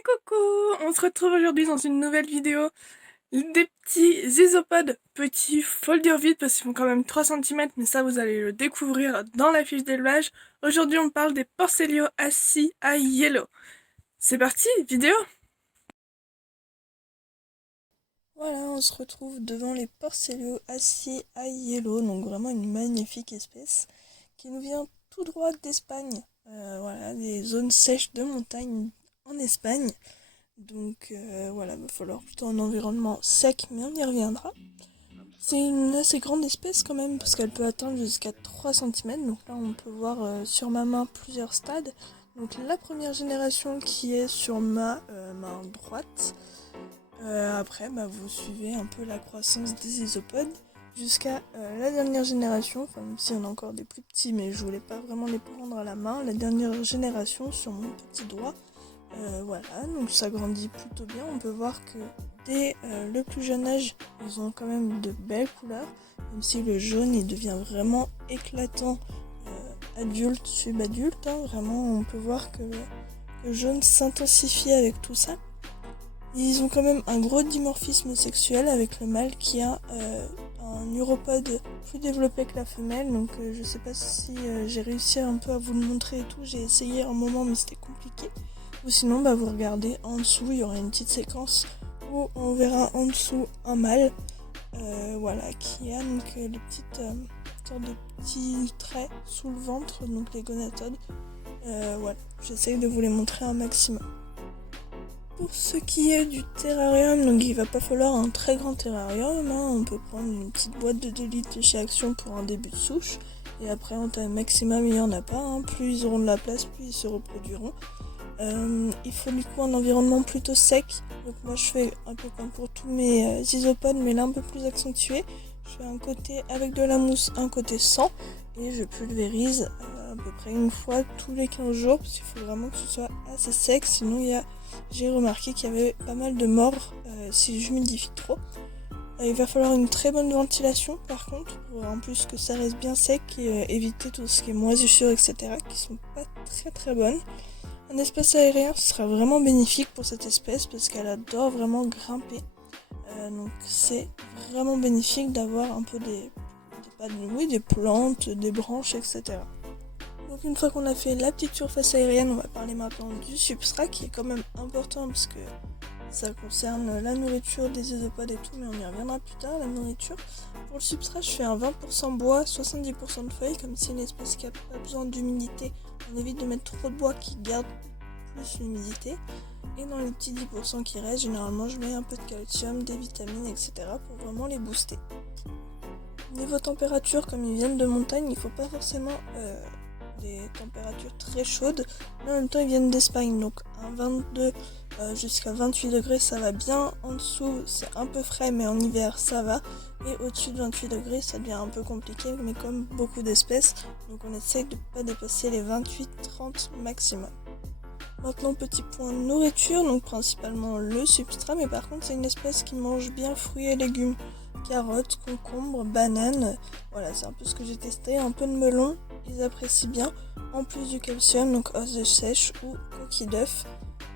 Et coucou! On se retrouve aujourd'hui dans une nouvelle vidéo. Des petits isopodes, petits, faut le dire vite parce qu'ils font quand même 3 cm, mais ça vous allez le découvrir dans la fiche d'élevage. Aujourd'hui on parle des Porcellio assis à yellow. C'est parti, vidéo! Voilà, on se retrouve devant les Porcellio assis à yellow, donc vraiment une magnifique espèce qui nous vient tout droit d'Espagne. Voilà, des zones sèches de montagne en Espagne. Donc voilà, il va falloir plutôt un environnement sec, mais on y reviendra. C'est une assez grande espèce quand même, parce qu'elle peut atteindre jusqu'à 3 cm. Donc là, on peut voir sur ma main plusieurs stades. Donc la première génération qui est sur ma main droite. Après, vous suivez un peu la croissance des isopodes jusqu'à la dernière génération. Enfin, même s'il y en a encore des plus petits, mais je voulais pas vraiment les prendre à la main. La dernière génération sur mon petit doigt. Voilà, donc ça grandit plutôt bien. On peut voir que dès le plus jeune âge, ils ont quand même de belles couleurs, même si le jaune il devient vraiment éclatant adulte, subadulte. Vraiment, on peut voir que le jaune s'intensifie avec tout ça. Ils ont quand même un gros dimorphisme sexuel avec le mâle qui a un uropode plus développé que la femelle. Donc je sais pas si j'ai réussi un peu à vous le montrer et tout. J'ai essayé un moment mais c'était compliqué. Ou sinon vous regardez en dessous, il y aura une petite séquence où on verra en dessous un mâle voilà, qui a donc les petites sortes de petits traits sous le ventre, donc les gonatodes. Voilà, j'essaye de vous les montrer un maximum. Pour ce qui est du terrarium, donc il va pas falloir un très grand terrarium, hein. On peut prendre une petite boîte de 2 litres de chez Action pour un début de souche. Et après en taille maximum il n'y en a pas, hein. Plus ils auront de la place, plus ils se reproduiront. Il faut du coup un environnement plutôt sec. Donc moi je fais un peu comme pour tous mes isopodes, mais là un peu plus accentué. Je fais un côté avec de la mousse, un côté sans. Et je pulvérise à peu près une fois tous les 15 jours. Parce qu'il faut vraiment que ce soit assez sec. Sinon j'ai remarqué qu'il y avait pas mal de morts si j'humidifie trop. Il va falloir une très bonne ventilation par contre, pour en plus que ça reste bien sec et éviter tout ce qui est moisissure, etc. qui sont pas très très bonnes. Un espace aérien, ce sera vraiment bénéfique pour cette espèce parce qu'elle adore vraiment grimper. Donc c'est vraiment bénéfique d'avoir un peu des plantes, des branches, etc. Donc une fois qu'on a fait la petite surface aérienne, on va parler maintenant du substrat qui est quand même important parce que ça concerne la nourriture des isopodes et tout, mais on y reviendra plus tard, la nourriture. Pour le substrat, je fais un 20% bois, 70% de feuilles, comme c'est une espèce qui n'a pas besoin d'humidité. On évite de mettre trop de bois qui garde plus l'humidité. Et dans les petits 10% qui restent, généralement, je mets un peu de calcium, des vitamines, etc. pour vraiment les booster. Niveau température, comme ils viennent de montagne, il ne faut pas forcément des températures très chaudes, mais en même temps ils viennent d'Espagne, donc un 22 jusqu'à 28 degrés ça va bien. En dessous c'est un peu frais, mais en hiver ça va, et au-dessus de 28 degrés ça devient un peu compliqué, mais comme beaucoup d'espèces, donc on essaye de ne pas dépasser les 28-30 maximum. Maintenant, petit point nourriture, donc principalement le substrat, mais par contre c'est une espèce qui mange bien fruits et légumes, carottes, concombres, bananes, voilà, c'est un peu ce que j'ai testé, un peu de melon, ils apprécient bien, en plus du calcium, donc os de sèche ou coquille d'œuf,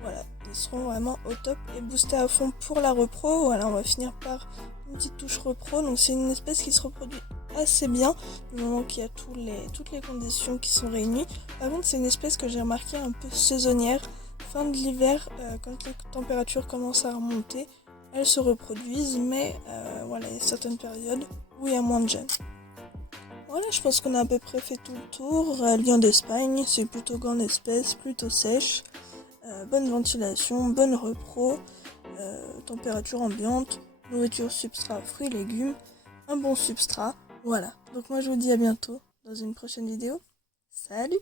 voilà, ils seront vraiment au top et boostés à fond pour la repro. Voilà, on va finir par une petite touche repro, donc c'est une espèce qui se reproduit assez bien, du moment qu'il y a toutes les conditions qui sont réunies. Par contre, c'est une espèce que j'ai remarqué un peu saisonnière, fin de l'hiver, quand les températures commencent à remonter, elles se reproduisent, mais voilà, il y a certaines périodes où il y a moins de jeunes. Voilà, je pense qu'on a à peu près fait tout le tour. Lion d'Espagne, c'est plutôt grande espèce, plutôt sèche, bonne ventilation, bonne repro, température ambiante, nourriture, substrat, fruits, légumes, un bon substrat. Voilà, donc moi je vous dis à bientôt dans une prochaine vidéo. Salut!